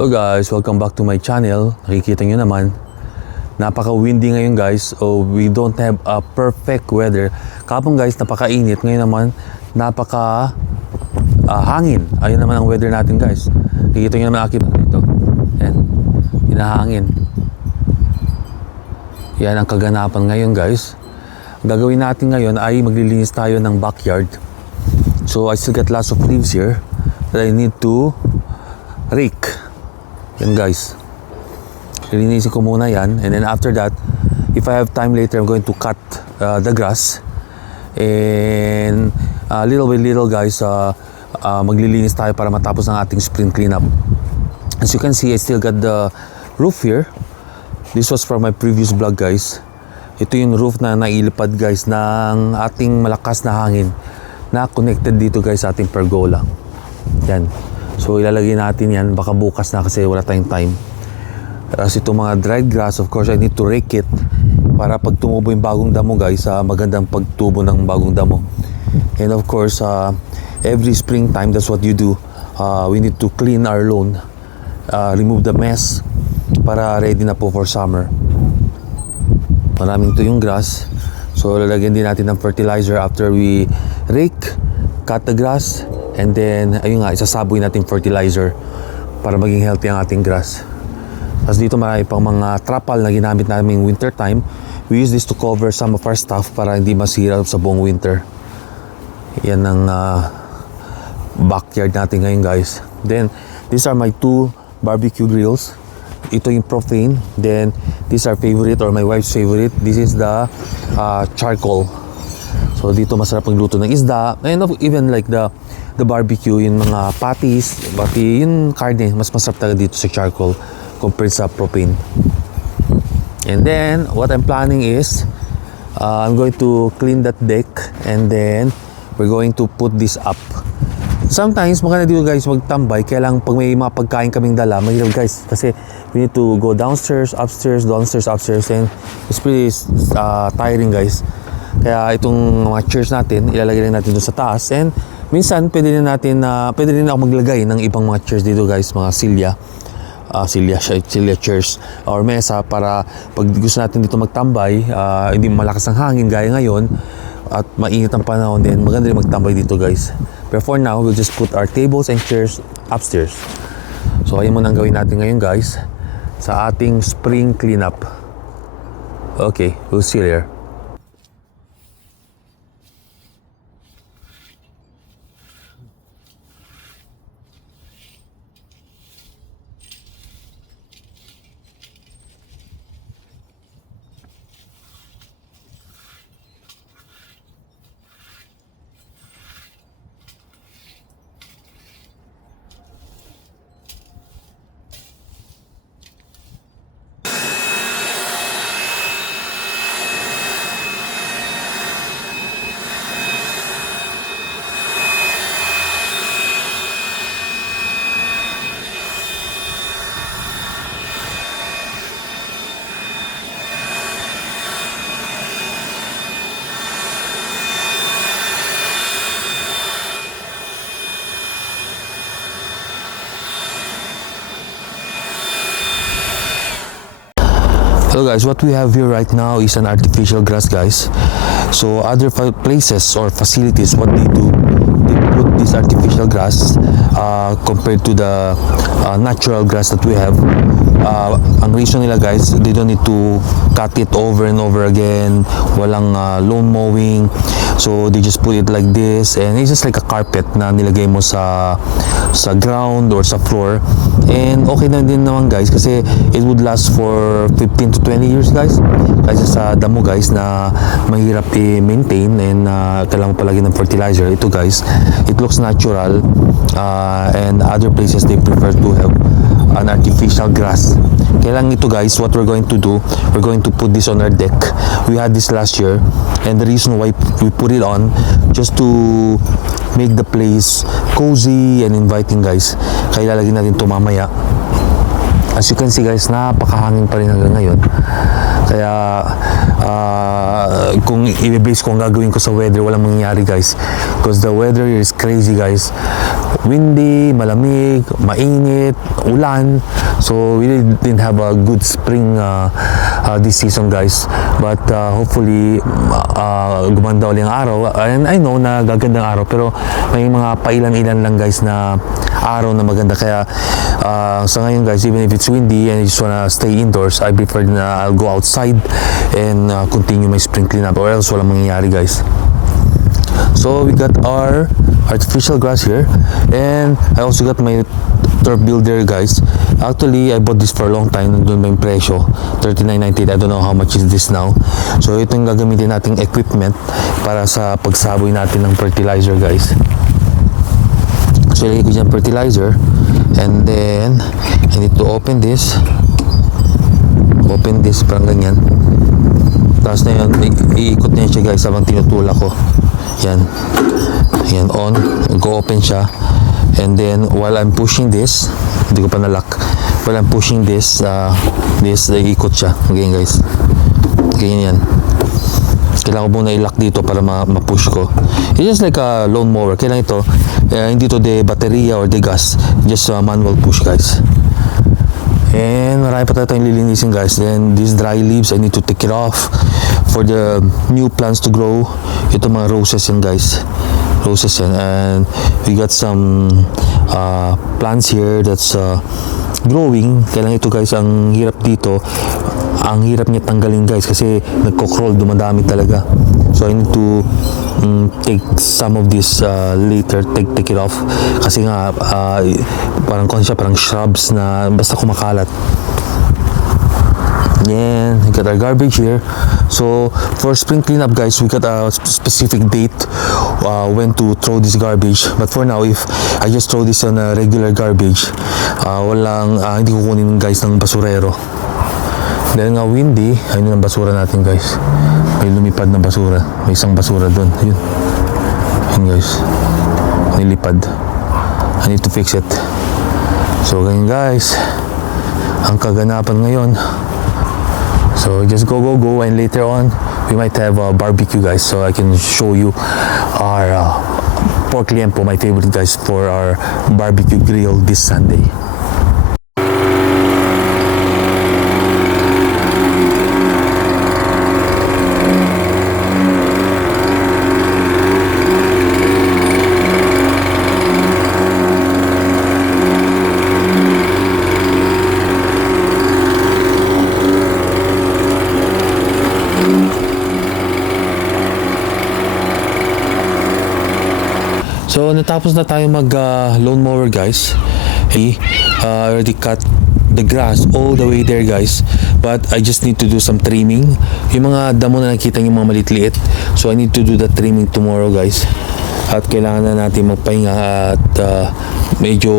Hello guys, welcome back to my channel. Nakikita nyo naman, napaka-windy ngayon guys. So we don't have a perfect weather. Kapon guys, napaka-init. Ngayon naman, napaka-hangin. Ayun naman ang weather natin guys. Nakikita nyo naman akit dito. Yan, hinahangin. Yan ang kaganapan ngayon guys. Ang gagawin natin ngayon ay maglilinis tayo ng backyard. So I still got lots of leaves here that I need to rake. Yan guys, lilinisin ko muna yan, and then after that, if I have time later, I'm going to cut the grass, and little by little guys, maglilinis tayo para matapos ang ating spring cleanup. As you can see, I still got the roof here. This was from my previous vlog guys. Ito yung roof na nailipad guys ng ating malakas na hangin na connected dito guys sa ating pergola. Yan. So ilalagay natin yan, baka bukas na kasi wala tayong time. Kasi itong mga dried grass, of course I need to rake it para pag tumubo yung bagong damo guys, magandang pagtubo ng bagong damo. And of course, every springtime, that's what you do. We need to clean our lawn, remove the mess para ready na po for summer. Maraming to yung grass. So lalagyan din natin ng fertilizer after we rake, cut the grass. And then, ayun nga, isasaboy natin fertilizer para maging healthy ang ating grass. Tapos dito marami pang mga trapal na ginamit namin winter time. We use this to cover some of our stuff para hindi masira sa buong winter. Yan ang backyard natin ngayon guys. Then, these are my two barbecue grills. Ito yung propane. Then, these are favorite or my wife's favorite. This is the charcoal. So dito masarap magluto ng isda. And even like the barbecue, yung mga patties, pati yung karne, mas masarap talaga dito sa charcoal compared sa propane. And then, what I'm planning is, I'm going to clean that deck and then we're going to put this up. Sometimes, maganda dito guys magtambay, kaya lang pag may mga pagkain kaming dala, mahirap guys, kasi we need to go downstairs, upstairs, and it's pretty tiring guys. Kaya itong mga chairs natin, ilalagay lang natin doon sa taas. And minsan, pwede rin ako maglagay ng ibang mga chairs dito guys, mga silya chairs or mesa para pag gusto natin dito magtambay, hindi malakas ang hangin gaya ngayon at mainit ang panahon, din maganda rin magtambay dito guys. But for now, we'll just put our tables and chairs upstairs. So ayun muna ang gawin natin ngayon guys sa ating spring cleanup. Okay, we'll see you there. So guys, what we have here right now is an artificial grass guys. So other places or facilities, what they do, they put this artificial grass compared to the natural grass that we have. Ang reason nila guys, they don't need to cut it over and over again. Walang lawn mowing. So they just put it like this, and it's just like a carpet na nilagay mo sa ground or sa floor. And okay na din naman guys kasi it would last for 15 to 20 years guys. Kasi sa damo guys na mahirap i-maintain and kailangan palagi ng fertilizer. Ito guys, it looks natural, and other places they prefer to have an artificial grass. Kaya lang ito guys, what we're going to do, we're going to put this on our deck. We had this last year, and the reason why we put it on, just to make the place cozy and inviting guys. Kaya lalagyan natin ito mamaya. As you can see guys, napakahangin pa rin hanggang ngayon. Kaya kung i-base ko ang gagawin ko sa weather, walang mangyayari guys. Because the weather here is crazy guys. Windy, malamig, mainit, ulan. So we really didn't have a good spring this season guys. But hopefully gumanda ulit ang araw. And I know na gagandang araw, pero may mga pailan-ilan lang guys na araw na maganda. Kaya sa ngayon guys, even if it's windy and you just wanna stay indoors, I prefer na I'll go outside and continue my spring cleanup, or else walang mangyayari guys. So we got our artificial grass here, and I also got my turf builder guys. Actually I bought this for a long time, nandun ba yung presyo, $39.98. I don't know how much is this now. So ito yung gagamitin nating equipment para sa pagsaboy natin ng fertilizer guys. So ilagay ko dyan fertilizer, and then I need to open this parang ganyan. Tapos na yun, iikot niya siya guys habang tinutulak ko. Yan on, go-open siya. And then while I'm pushing this, hindi ko pa na-lock. While I'm pushing this, iikot siya. Ganyan guys, ganyan yan. Kailangan ko muna i-lock dito para ma-push ko. It's just like a lawn mower. Kailangan ito, hindi to de baterya or de gas, just manual push guys. And marami pa tayong lilinisin guys. Then these dry leaves, I need to take it off for the new plants to grow. Ito mga roses yan guys, roses yan. And we got some plants here that's growing. Kailangan ito guys, ang hirap dito, ang hirap niya tanggalin guys kasi nagko-crawl, dumadami talaga. So I need to take some of this later, take it off kasi nga parang parang shrubs na basta kumakalat. Yeah, we got our garbage here. So for spring cleanup guys, we got a specific date when to throw this garbage. But for now, if I just throw this on a regular garbage, hindi kukunin guys ng basurero. Dahil nga windy, ayun ang basura natin guys. May lumipad na basura. May isang basura doon. Ayun. Ayun guys. Nilipad. I need to fix it. So ganyan guys, ang kaganapan ngayon. So just go, and later on we might have a barbecue guys, so I can show you our pork liempo, my favorite guys, for our barbecue grill this Sunday. So natapos na tayo mag lawn mower guys. I already cut the grass all the way there guys, but I just need to do some trimming. Yung mga damo na nakita niyo, mga maliit-liit, so I need to do the trimming tomorrow guys. At kailangan na natin magpahinga at medyo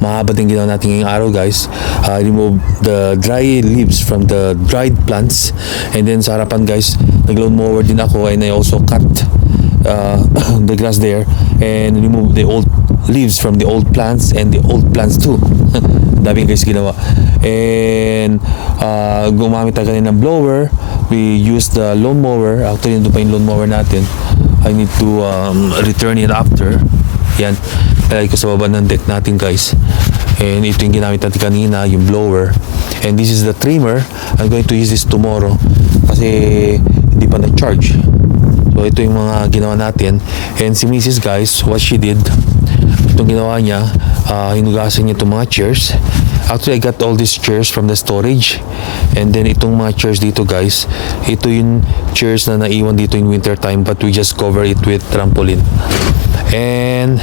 mahaba din ginawa natin ngayong araw guys. Remove the dry leaves from the dried plants, and then sa harapan guys, nag-lawn mower din ako, and I also cut the grass there and remove the old leaves from the old plants and the old plants too. Daming guys ginawa. And gumamit tayo ng blower. We used the lawn mower. Actually, nandun pa yung lawn mower natin. I need to return it after. Yan, ilagay ko sa baba ng deck natin guys. And ito yung ginamit natin kanina, yung blower. And this is the trimmer. I'm going to use this tomorrow kasi hindi pa na-charge. So ito yung mga ginawa natin. And si Mrs. guys, what she did, itong ginawa niya, hinugasan niya itong mga chairs. Actually, I got all these chairs from the storage. And then itong mga chairs dito guys, ito yung chairs na naiwan dito in winter time, but we just cover it with trampoline. And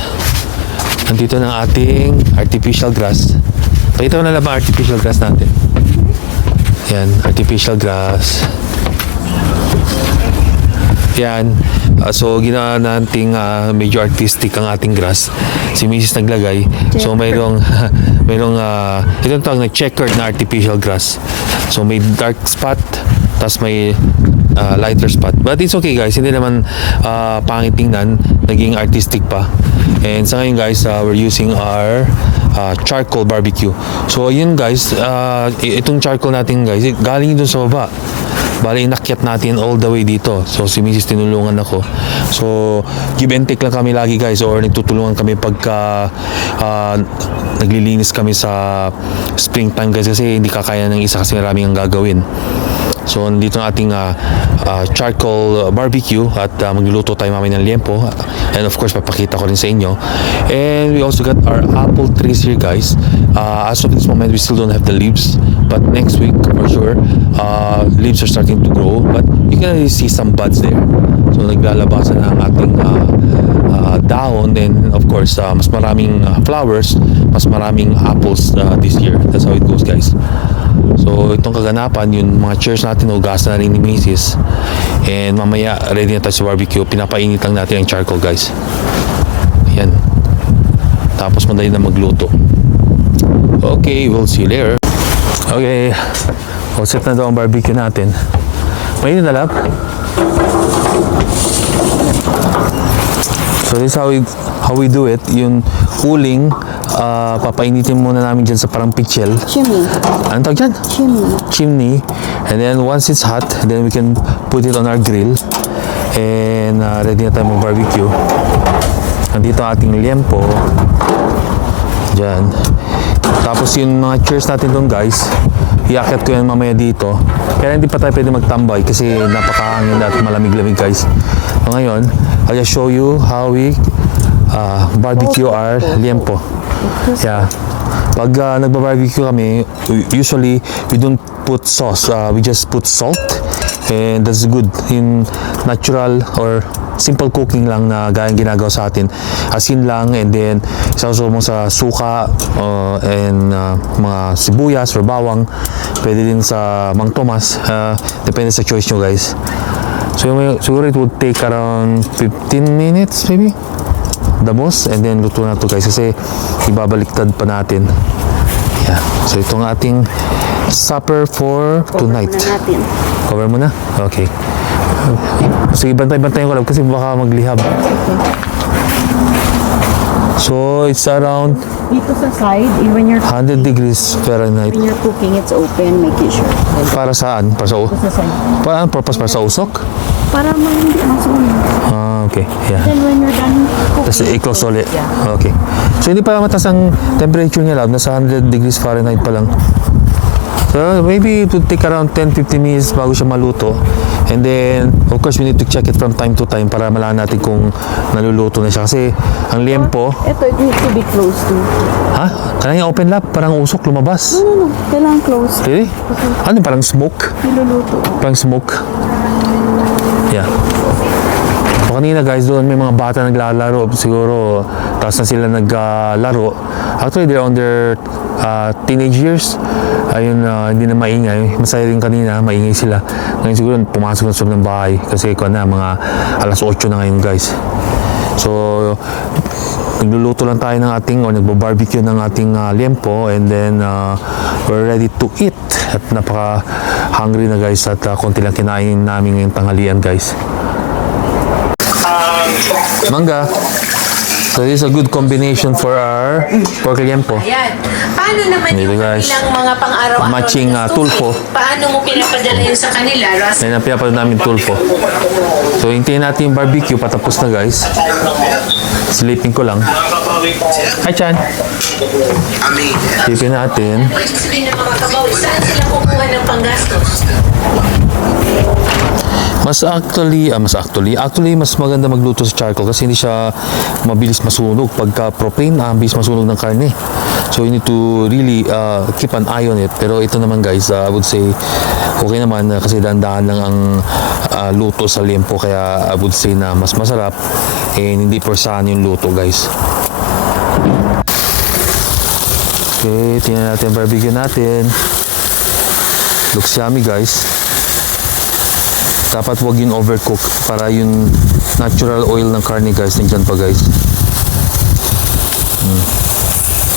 nandito na ating artificial grass. Pakita ko na lang ba artificial grass natin. Yan, artificial grass. Yan. So ginawa nating medyo artistic ang ating grass. Si Mrs. naglagay. So mayroong itong tawag na checkered na artificial grass. So may dark spot, tapos may lighter spot. But it's okay guys, hindi naman pangit tingnan, naging artistic pa. And sa ngayon guys, we're using our charcoal barbecue. So yun guys, itong charcoal natin guys, galing dun sa baba. Bali, inakyat natin all the way dito. So, si Mrs. tinulungan ako. So, give and take lang kami lagi guys, or nagtutulungan kami pagka naglilinis kami sa springtime guys, kasi hindi kakaya ng isa kasi maraming ang gagawin. So, nandito ang ating charcoal barbecue at magluluto tayo mamaya ng liempo. And of course, papakita ko rin sa inyo. And we also got our apple trees here guys. As of this moment, we still don't have the leaves. But next week, for sure, leaves are starting to grow. But you can already see some buds there. So, naglalabasan ang ating dahon. And of course, mas maraming flowers, mas maraming apples this year. That's how it goes guys. So, itong kaganapan, yung mga chairs natin, hugas na rin ni Mrs. And mamaya, ready na tayo sa barbecue. Pinapainit lang natin ang charcoal, guys. Ayan. Tapos, madali na magluto. Okay, we'll see you later. Okay. All set na daw ang barbecue natin. Mainit na lap. So, this is how we do it. Yung uling, papainitin muna namin dyan sa parang pichel. Chimney. Anong tawag dyan? Chimney. Chimney. And then once it's hot, then we can put it on our grill. And ready na tayo mag-barbecue. Nandito ang ating liempo. Dyan. Tapos yung mga chairs natin doon guys, iakyat ko yan mamaya dito. Kaya hindi pa tayo pwede magtambay kasi napakahangin at malamig-lamig guys. So ngayon, I'll just show you how we barbecue our liempo. Yeah. Pag nagba-barbecue kami, usually we don't put sauce. We just put salt, and that's good in natural or simple cooking lang na gayang ginagawa sa atin. Asin lang, and then isasaw mo sa suka and mga sibuyas or bawang. Pwede din sa Mang Tomas. Depende sa choice nyo guys. So siguro it would take around 15 minutes maybe, the most, and then luto na to guys kasi ibabaliktad pa natin. Yeah. So ito ang ating supper for tonight. Cover mo na? Okay. Sige, bantay-bantayin ko lang kasi baka maglihab. So it's around Dito sa side, when you're 100 degrees Fahrenheit. when you're cooking, it's open, making sure. Para saan? Para sa Dito sa side. Para purpose para sa usok? Para hindi masunog. Okay. Yeah. Then when you're done cooking, Tapos i-close ulit. Yeah. Okay. So hindi pa mataas ang temperature niya lab. Nasa 100 degrees Fahrenheit pa lang. So maybe it would take around 10-15 minutes bago siya maluto. And then, of course, we need to check it from time to time para malaman natin kung naluluto na siya. Kasi ang liempo, ito, it needs to be close to. ha? Kailangan open lap, parang usok lumabas. No. Kailangan close. Really? Ano, parang smoke? Niluluto. Parang smoke. Yeah. So kanina guys, doon may mga bata naglalaro. Siguro, tapos na sila naglaro. Actually, they're on their teenage years. Ayun, hindi na maingay. Masaya rin kanina, maingay sila. Ngayon siguro, pumasok na sa loob ng bahay. Kasi kung na, mga alas 8 na ngayon guys. So, nagluluto lang tayo ng ating, o nagbo-barbecue ng ating liempo. And then, we're ready to eat. At napaka-hungry na guys. At konti lang kinain namin ngayong tanghalian guys. Mangga. So this is a good combination for our pork liempo. Ayan. Paano naman Dito, yung guys. kanilang mga pang-araw-araw Matching, na gastusin? tulfo. Paano mo pinapadala yun sa kanila? Ngayon ang pinapalo namin tulfo. So hintayin natin yung barbecue. Patapos na guys. Sleeping ko lang. Hi Chan. Sleeping natin. Sabihin ng mga kabawi, saan sila kukuha ng panggastos? Actually, mas maganda magluto sa charcoal kasi hindi siya mabilis masunog. Pagka propane, mabilis masunog ng karne. So, you need to really keep an eye on it. Pero ito naman guys, I would say, okay naman kasi dahan-dahan lang ang luto sa liempo. Kaya I would say na mas masarap and hindi porsahan yung luto guys. Okay, tingnan natin yung barbecue natin. Looks yummy guys. Dapat wag yung overcook para yung natural oil ng karne guys nandyan pa guys.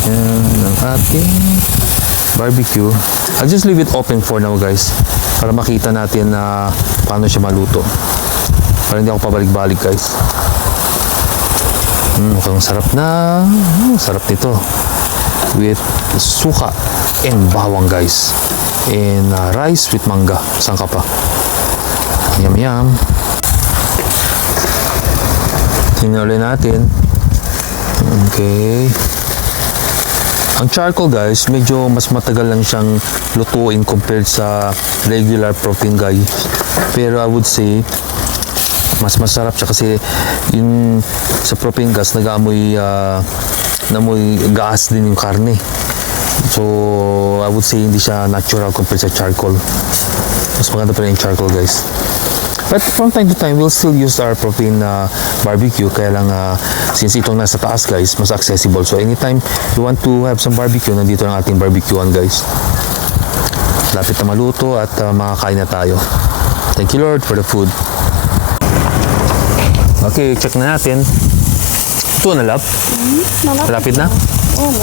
Yan ang ating barbecue. I'll just leave it open for now guys. para makita natin na paano siya maluto. Para hindi ako pabalik-balik guys. Mukhang sarap na. Sarap nito. With suka and bawang guys. And rice with mangga. Saan ka pa? Yum yum. Tingnan ulit natin. Okay. Ang charcoal guys, medyo mas matagal lang siyang lutuin compared sa regular propane guys. Pero I would say, mas masarap siya kasi yung sa propane gas nag-aamoy namoy gas din yung karne. So I would say hindi siya natural compared sa charcoal. Mas maganda pa rin yung charcoal guys. But from time to time, we'll still use our propane barbecue. Kaya lang, since itong nasa taas guys, mas accessible. So anytime you want to have some barbecue, nandito ang ating barbecuean guys. Lapit na maluto at makakain na tayo. Thank you Lord for the food. Okay, check na natin. Ito na lap. Malapit na.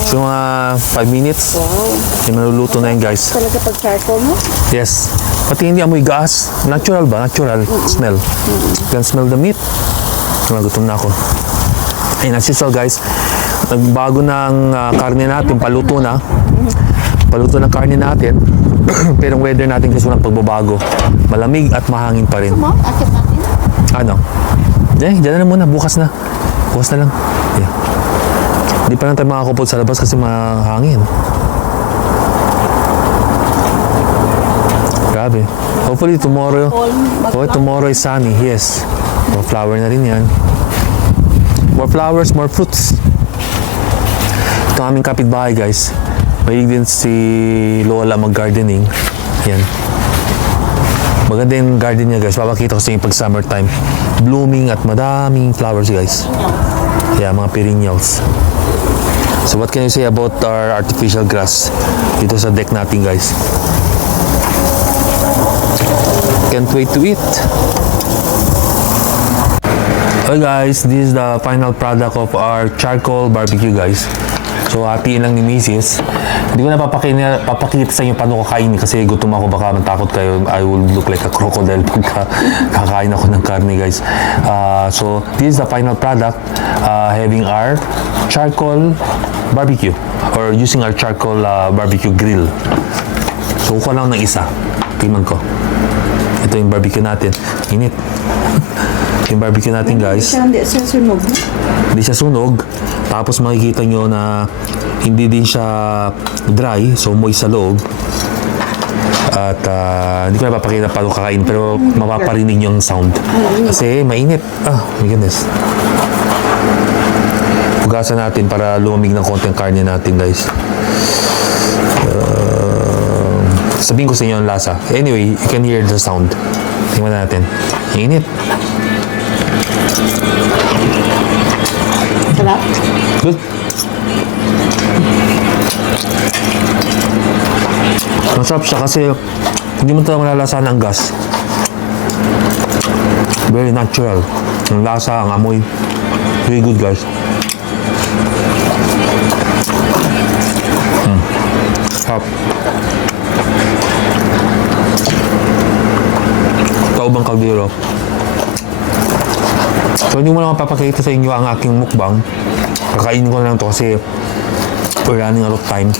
So mga 5 minutes. Wow. Yung maluluto na yun guys. Talaga pag charcoal mo? Yes. Pati hindi amoy gas. Natural ba? Natural smell. You can smell the meat. Nagutom na ako. And as usual guys, nagbago na ang karne natin. Paluto na. Paluto na karne natin. Pero ang weather natin kasi walang pagbabago. Malamig at mahangin pa rin. Mom, akit natin. Ano? Diyan na muna. Bukas na. Bukas na lang. Yeah. Hindi pa lang tayo makakupot sa labas kasi mahangin. Grabe. Hopefully tomorrow. Tomorrow is sunny. Yes. More flower na rin yan. More flowers, more fruits. Ito ang aming kapitbahay guys. Mahilig din si Lola mag-gardening. Yan. Maganda yung garden niya guys. Papakita ko sa inyo pag summertime. Blooming at madaming flowers guys. Yeah, mga perennials. So what can you say about our artificial grass dito sa deck natin guys? Can't wait to eat. Hey guys, this is the final product of our charcoal barbecue guys. So hatiin lang ni Mrs. Hindi ko na papakita sa inyo paano kakainin kasi gutom ako, baka matakot kayo. I will look like a crocodile pagka kakain ako ng karne guys. So this is the final product, having our charcoal barbecue or using our charcoal barbecue grill. So kuha lang ng isa. Tingnan ko. Ito yung barbecue natin. Init. Yung barbecue natin guys. Hindi siya sunog. Hindi siya sunog. Tapos makikita nyo na hindi din siya dry. So moist sa loob. At hindi ko na papakita paano kakain. Pero mapaparinig nyo ang sound. Kasi mainit. My goodness. Pugasan natin para lumamig ng konti ang karne natin guys. Sabihin ko sa inyo ang lasa. Anyway, you can hear the sound. Tingnan natin. Init. Sarap. Good. Masarap siya kasi hindi mo talaga malalasahan ang gas. Very natural. Ang lasa, ang amoy. Very good guys. Sarap. Taubang kaldero. So hindi mo lang mapapakita sa inyo ang aking mukbang. Kakainin ko na lang to kasi we're running out of time.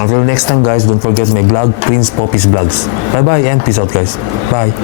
Until next time guys, don't forget my vlog, Prince Poppy's Vlogs. Bye bye and peace out guys. Bye.